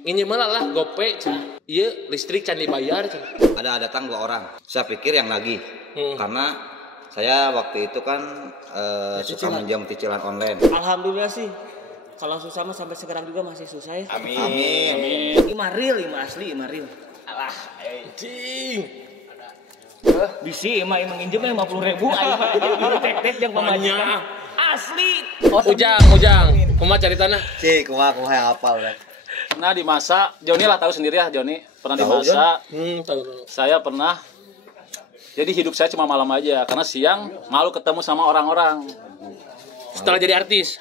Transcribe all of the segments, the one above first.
Ini malah lah gope, iya listrik can dibayar. Ada datang 2 orang. Saya pikir yang lagi, karena saya waktu itu kan suka minjam cicilan online. Alhamdulillah sih. Kalau susah mah sampai sekarang juga masih susah ya. Amin. Amin. Ima real, ima asli, ima real. Alah, anjing. Bisi ima nginjem 50.000 ayo. Tek-tek yang pemajikan. Asli. Ujang. Kumaha caritana? Cik, kumaha yang hafal dah. Nah di masa Joni lah tahu sendiri ya, Joni pernah di masa Tahu. saya pernah, jadi hidup saya cuma malam aja karena siang malu ketemu sama orang-orang. Setelah jadi artis.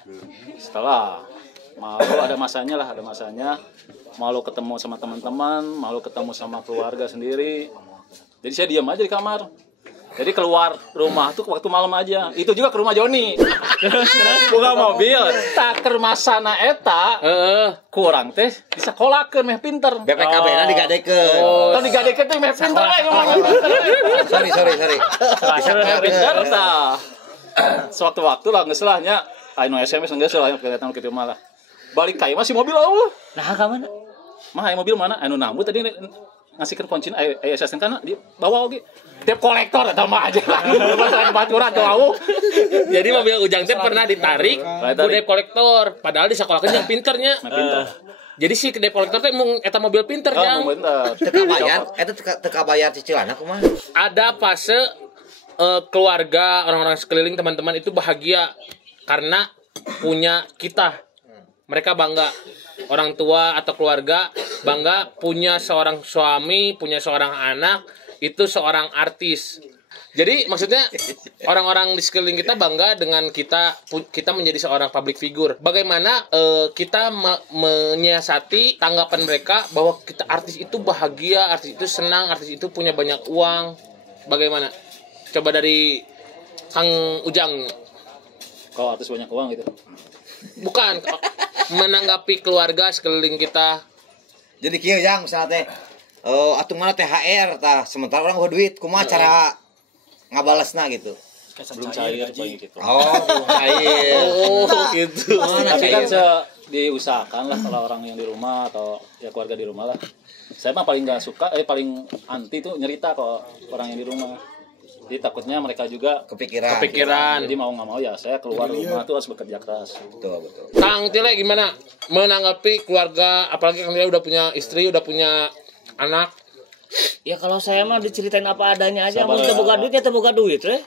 Setelah malu ada masanya malu ketemu sama teman-teman, malu ketemu sama keluarga sendiri. Jadi saya diam aja di kamar. Jadi keluar rumah tuh waktu malam aja. Itu juga ke rumah Joni. Buka mobil. Tak ke rumah sana eta. Kurang teh disekolakeun meh pinter. BPKB-na digadekeun. Oh, digadekeun teh meh pinter we ngomong. Sorry. Meh pinter tah. Sewaktu-waktu lah geus lah nya anu SMS geus lah kelihatan kitu mah lah. Balik ka masih mobil eueuh. Nah, ka mana? Mah mobil mana? Anu nambu tadi ngasihkeun kuncina aya SSN kana di bawah oge. Tiap kolektor atau mah aja. Masalah baturan tuh au. Jadi mobil Ujang teh pernah ditarik ku debt kolektor, padahal di sekolahkeun yang pinternya. Pinter. Jadi si debt kolektor teh mung eta mobil pinter Jang. Pinter. Teka bayar, eta teka bayar cicilanna kumaha? Ada fase keluarga, orang-orang sekeliling, teman-teman itu bahagia karena punya kita. Mereka bangga, orang tua atau keluarga bangga punya seorang suami, punya seorang anak, itu seorang artis. Jadi maksudnya orang-orang di sekeliling kita bangga dengan kita menjadi seorang public figure. Bagaimana kita menyiasati tanggapan mereka bahwa kita artis itu bahagia, artis itu senang, artis itu punya banyak uang. Bagaimana? Coba dari Kang Ujang. Kalau artis banyak uang gitu. Bukan menanggapi keluarga sekeliling kita. Jadi kieu Jang misalnya teh atuh mana THR tah sementara orang bawa duit kumaha cara ngabalesna gitu. Belum cair paling gitu. Oh, belum cair. Oh, gitu. Tapi kan diusahakan lah kalau orang yang di rumah atau ya keluarga di rumah lah. Saya mah paling nggak suka, paling anti tuh nyerita kalau orang yang di rumah. Jadi takutnya mereka juga Kepikiran. Jadi mau nggak mau ya saya keluar rumah tuh harus bekerja keras. Betul. Kang Tile gimana menanggapi keluarga, apalagi Kang Tile udah punya istri, udah punya anak? Ya kalau saya mah diceritain apa adanya aja. Mun teu boga duit ya teu boga duit teh.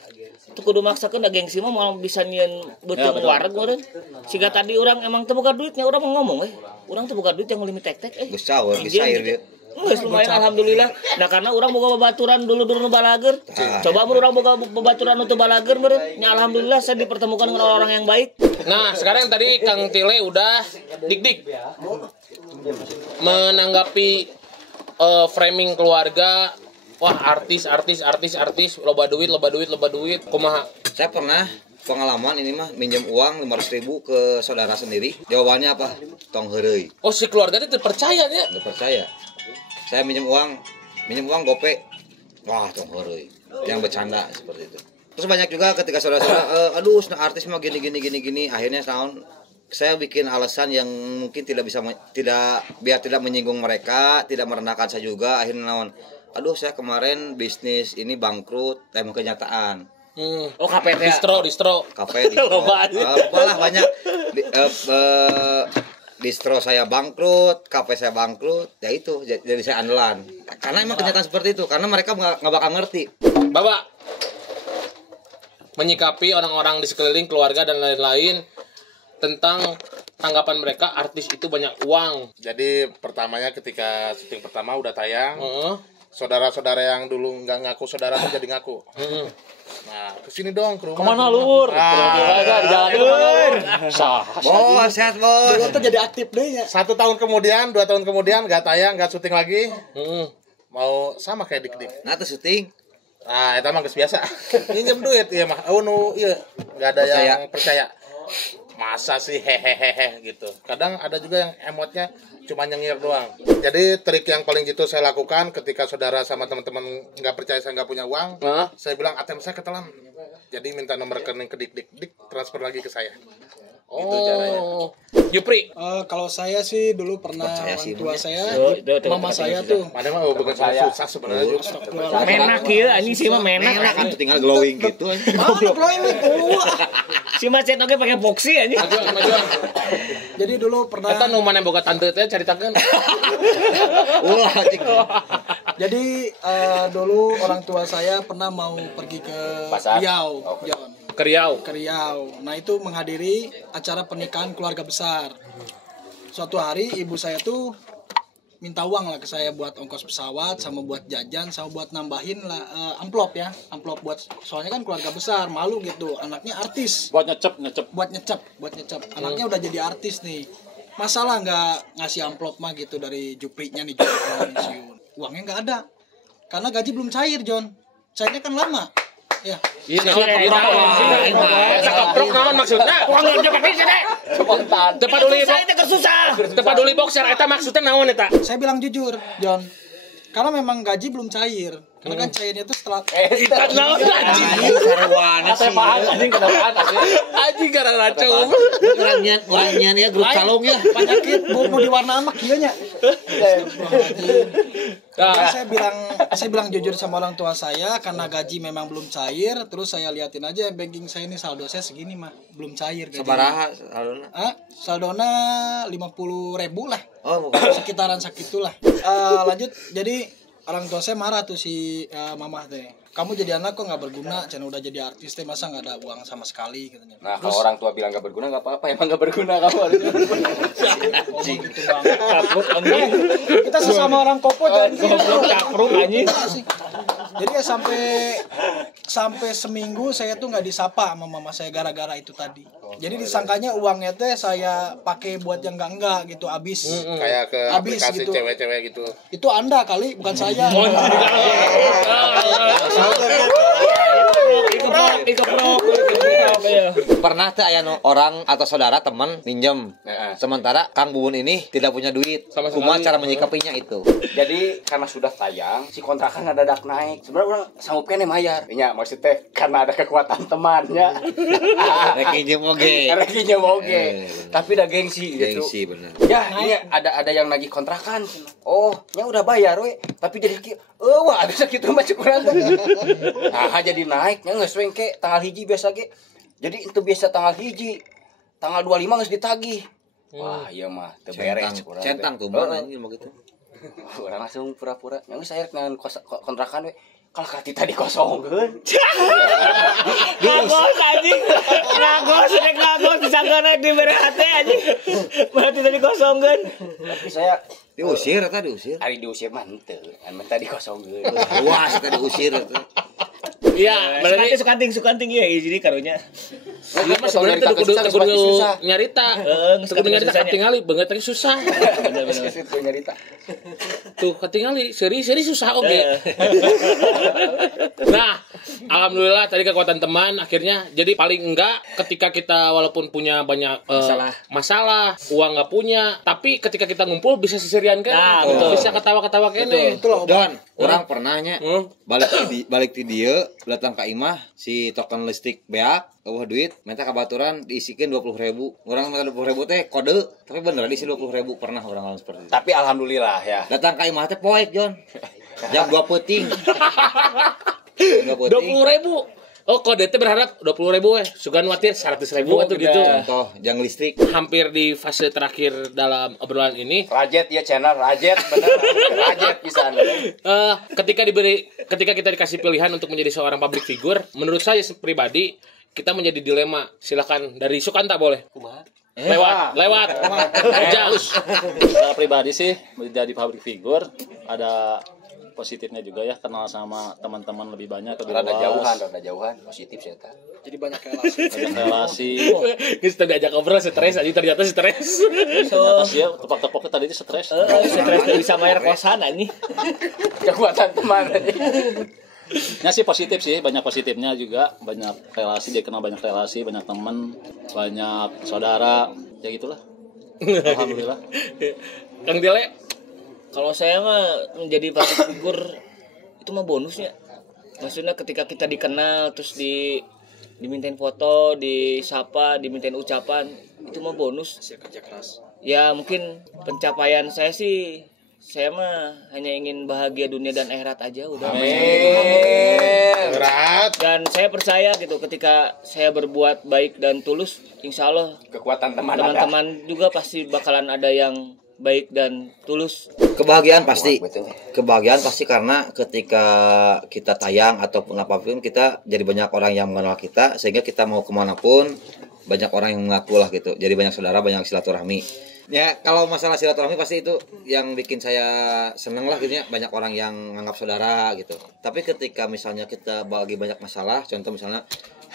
Teu kudu maksakeun da gengsi mah mau bisa nyieun beuteung wareg meureun. Siga tadi orang emang teu boga duitnya urang mau ngomong Urang teu boga duit yang limit tek-tek Geus caur, geus cair dia. Geus lumayan alhamdulillah. Nah karena urang boga babaturan dulu nu balager. Coba mun urang boga babaturan nu teu balager meureun. Nya alhamdulillah saya dipertemukan dengan orang-orang yang baik. Nah sekarang tadi Kang Tile udah dik menanggapi framing keluarga. Wah artis loba duit kumaha? Saya pernah pengalaman ini mah minjem uang 500.000 ke saudara sendiri. Jawabannya apa? Tong heureuy. Oh si keluarga itu percaya ya? Nggak percaya. Saya minjem uang gope. Wah, tong heureuy. Yang bercanda seperti itu. Terus banyak juga ketika saudara-saudara aduh artis mah gini akhirnya tahun saya bikin alasan yang mungkin tidak menyinggung mereka, tidak merendahkan saya juga. Akhirnya naon, aduh saya kemarin bisnis ini bangkrut, emang kenyataan. Oh KPT distro. Kafe distro. Apalah banyak distro saya bangkrut, kafe saya bangkrut, ya itu jadi saya andalan. Karena emang kenyataan seperti itu, karena mereka nggak bakal ngerti. Bapak menyikapi orang-orang di sekeliling keluarga dan lain-lain tentang tanggapan mereka artis itu banyak uang. Jadi pertamanya ketika syuting pertama udah tayang, saudara-saudara yang dulu nggak ngaku saudara tuh jadi ngaku. Nah kesini dong ke rumah. Kemana lur? Jalan Bos, sehat bos. Dulu tuh jadi aktif deh ya. 1 tahun kemudian, 2 tahun kemudian nggak tayang, nggak syuting lagi. Mau sama kayak dik-dik. Nah tuh syuting. Nah itu mah geus biasa. Pinjam duit ya mah. Oh no, iya nggak ada yang percaya. Masa sih hehehe gitu. Kadang ada juga yang emotnya cuma nyengir doang. Jadi trik yang paling gitu saya lakukan ketika saudara sama teman-teman nggak percaya saya nggak punya uang, saya bilang ATM saya ketelan. Jadi minta nomor rekening ke dik transfer lagi ke saya. Gitu caranya. Jupri. Kalau saya sih dulu pernah Percaya orang sih, tua Bang, saya, Tuh, mama saya tuh Mana mah bukan susah sebenarnya. menak kieu anjing sih mah menak. Enak itu tinggal glowing gitu. mana glowing itu. Si macet oge pakai boxy anjing. Majuan. Jadi dulu pernah. Eta nu mana boga tante teh caritakeun. Wah, anjing. Jadi dulu orang tua saya pernah mau pergi ke Riau, John. Ke Riau. Ke Riau. Nah itu menghadiri acara pernikahan keluarga besar. Suatu hari ibu saya tuh minta uang lah ke saya buat ongkos pesawat, sama buat jajan, sama buat nambahin lah amplop ya, amplop buat soalnya kan keluarga besar, malu gitu, anaknya artis. Buat nyecep. Buat nyecep. Anaknya udah jadi artis nih. Masalah nggak ngasih amplop mah gitu dari Juprinya nih, Jupri pensiun. Uangnya nggak ada, karena gaji belum cair, John. Cairnya kan lama. Ya. Ieu keprok naon maksudna? Uang yang dipakai sih teh. Tepat uli Saya teh susah. tepat uli boxer eta maksudnya naon eta? Saya bilang jujur, John. Karena memang gaji belum cair. Karena kan cairnya itu setelah Naon anjing? Sarwana sih. Anjing kenapaan anjing. Anjing gara raco. Orangnya ya grup calong ya. penyakit mau diwarnaan mah kieu nya. Nah, saya bilang jujur sama orang tua saya karena gaji memang belum cair, terus saya liatin aja banking saya ini saldo saya segini mah, belum cair gajinya. Sabaraha salona? Saldona 50.000 lah. Oh, Sekitaran sakitulah. Lanjut, jadi orang tua saya marah tuh si mamah teh. Kamu jadi anak kok nggak berguna, Cina udah jadi artis teh masa nggak ada uang sama sekali katanya. Nah, kalau orang tua bilang nggak berguna nggak apa-apa, emang nggak berguna kamu harus berguna. Gitu banget. Capruk anjing. Kita sesama orang kopo jadi Capruk anjing. Jadi ya sampai seminggu saya tuh nggak disapa sama mama saya gara-gara itu tadi. Jadi disangkanya uangnya teh saya pakai buat yang enggak gitu, habis. Kayak ke Habis aplikasi gitu. cewek-cewek gitu. Itu Anda kali, bukan saya. Dikeprok. pernah tuh aya orang atau saudara teman minjem. Sementara Kang Bubun ini tidak punya duit. Kumaha cara menyikapinya itu? Jadi karena sudah tayang, si kontrakan dadak naik. Sebenarnya orang sanggup kene mayar. Nya maksudnya karena ada kekuatan temannya. Rek minjem oge. Tapi udah gengsi gitu. Gengsi bener. Ya, ini ada yang nagih kontrakan. Oh, nya udah bayar we. Tapi jadi wah ada sakitu mah cukuran tuh. Nah, jadi naik nya geus wengke tanggal 1 biasa ge. Jadi itu biasa tanggal 1. Tanggal 25 geus ditagih. Wah, iya mah teu beres urang. Centang tuh mah anjing begitu. Urang langsung pura-pura nya geus sayer ngan kontrakan we. Kalau kati tadi kosongkeun. Ngagos anjing. Ngagos disangkana di bere hate anjing. Berarti tadi kosongkeun. Tapi saya Diusir eta diusir. hari diusir mah henteu. Kan tadi kosongkeun. Luas eta diusir eta. Iya, berarti Sukanting ya jadi karunya. Iya mah sebenarnya kudu nyarita. Kudu nyarita katingali beungeut teh susah. Bener-bener itu nyarita. Tuh katingali seri susah oge. Nah, alhamdulillah tadi kekuatan teman akhirnya jadi paling enggak ketika kita walaupun punya banyak masalah, uang enggak punya, tapi ketika kita ngumpul bisa sisirian kan. Bisa ketawa-ketawa kene. Don, orang pernahnya balik ti dieu datang ka imah si token listrik beak eueuh duit minta kabaturan diisikeun 20.000. Urang minta 20.000 teh kode, tapi bener diisi 20.000 pernah orang ngalamin seperti itu. Tapi alhamdulillah ya. Datang ka imah teh poek, Jon. Jam 2 peuting. 20.000. Oh, kode teh berharap 20.000 weh. Sugan watir 100.000 atau gitu. Contoh jang listrik. Hampir di fase terakhir dalam obrolan ini. Rajet ya channel Rajet bener. Rajet pisan. Ketika kita dikasih pilihan untuk menjadi seorang public figure, menurut saya pribadi kita menjadi dilema. Silakan dari Sukanta boleh. Lewat. Jauh. Secara pribadi sih menjadi public figure ada positifnya juga ya, kenal sama teman-teman lebih banyak, lebih Rada luas. jauhan positif sih eta. Jadi banyak relasi. Banyak relasi. Kita diajak ngobrol stres aja ternyata stres. Ternyata sih ya tepak-tepaknya tadi itu stres. Stres bisa bayar kosan anjing. Kekuatan teman. Ya sih positif sih, banyak positifnya juga, banyak relasi, dia kenal banyak relasi, banyak teman, banyak saudara, ya gitulah. Alhamdulillah. Kang Dile, Kalau saya mah menjadi public figure itu mah bonusnya. Maksudnya ketika kita dikenal terus dimintain foto, disapa, dimintain ucapan, itu mah bonus. Hasil kerja keras. Ya mungkin pencapaian saya sih, saya mah hanya ingin bahagia dunia dan akhirat aja udah. Berat. Dan saya percaya gitu ketika saya berbuat baik dan tulus, insya Allah Kekuatan teman teman-teman juga pasti bakalan ada yang baik dan tulus. Kebahagiaan pasti karena ketika kita tayang ataupun apapun kita jadi banyak orang yang mengenal kita, sehingga kita mau kemanapun banyak orang yang mengaku lah gitu, jadi banyak saudara, banyak silaturahmi. Ya kalau masalah silaturahmi pasti itu yang bikin saya seneng lah gitu ya, banyak orang yang menganggap saudara gitu. Tapi ketika misalnya kita bagi banyak masalah, contoh misalnya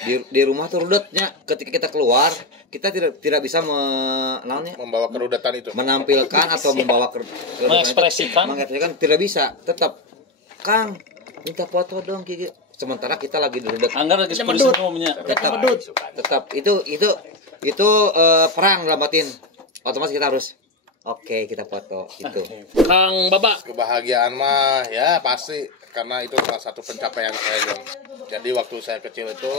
di rumah tuh rudetnya, ketika kita keluar kita tidak bisa Membawa kerudatan itu. menampilkan atau membawa Mengekspresikan. tidak bisa. Tetap Kang minta foto dong Kiki, sementara kita lagi duduk. Anggar lagi seperti umumnya. Tetap itu perang dalam batin, otomatis kita harus oke, kita foto gitu. Kang Baba, Kebahagiaan mah ya pasti, karena itu salah satu pencapaian saya, Jong. Jadi waktu saya kecil itu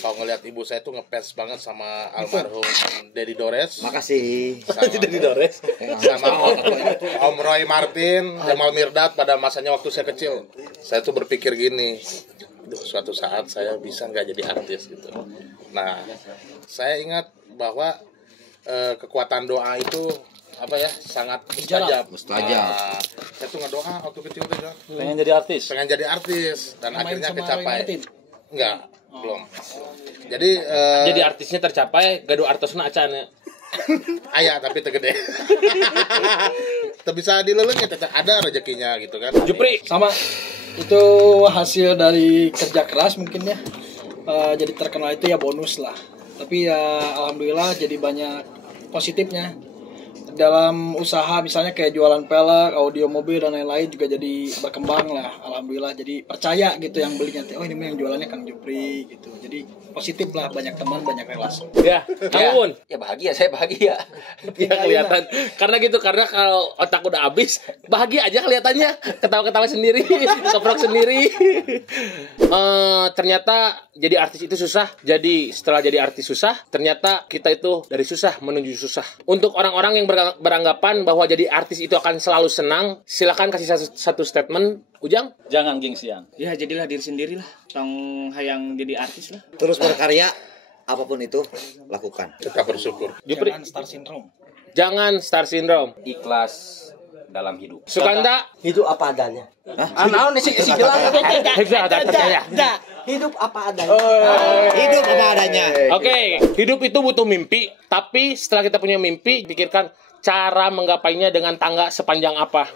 kalau ngelihat ibu saya tuh ngefans banget sama almarhum Dedi Dores. Makasih. Dedi Dores. Sama Om Roy Martin, Jamal Mirdad pada masanya waktu saya kecil. Saya tuh berpikir gini, duh, suatu saat saya bisa nggak jadi artis gitu. Nah, saya ingat bahwa kekuatan doa itu sangat mustajab. Nah, saya tuh ngedoa waktu kecil tuh, John. Pengen jadi artis. Pengen jadi artis dan Main akhirnya sama kecapai. Roy Martin? Enggak, belum. Jadi jadi artisnya tercapai, gaduh artosna acan ya. aya tapi tegede. Teu bisa dileleng ya, ada rezekinya gitu kan. Jupri, Sama itu hasil dari kerja keras mungkin ya. Jadi terkenal itu ya bonus lah. Tapi ya alhamdulillah jadi banyak positifnya. Dalam usaha misalnya kayak jualan pelek, audio mobil dan lain-lain juga jadi berkembang lah, alhamdulillah. Jadi percaya gitu yang belinya, oh ini yang jualannya Kang Jupri gitu. Jadi positif lah, banyak teman, banyak relasi. ya, Kang Uun. Ya bahagia, saya bahagia. Ya kelihatan. Karena kalau otak udah habis, bahagia aja kelihatannya. Ketawa-ketawa sendiri, keprok sendiri. Ternyata jadi artis itu susah. Jadi setelah jadi artis susah, ternyata kita itu dari susah menuju susah. Untuk orang-orang yang beranggapan bahwa jadi artis itu akan selalu senang, silakan kasih satu statement, Ujang. Jangan gengsian. Ya jadilah diri sendiri lah, tong hayang jadi artis lah. Terus berkarya, apapun itu lakukan. Tetap bersyukur. Jupri. Jangan star syndrome. Jangan star syndrome. Ikhlas dalam hidup. Sukanta. Hidup apa adanya. Naon nih si bilang Hidup apa adanya. Hidup apa adanya. Oke, hidup itu butuh mimpi, tapi setelah kita punya mimpi, pikirkan cara menggapainya dengan tangga sepanjang apa.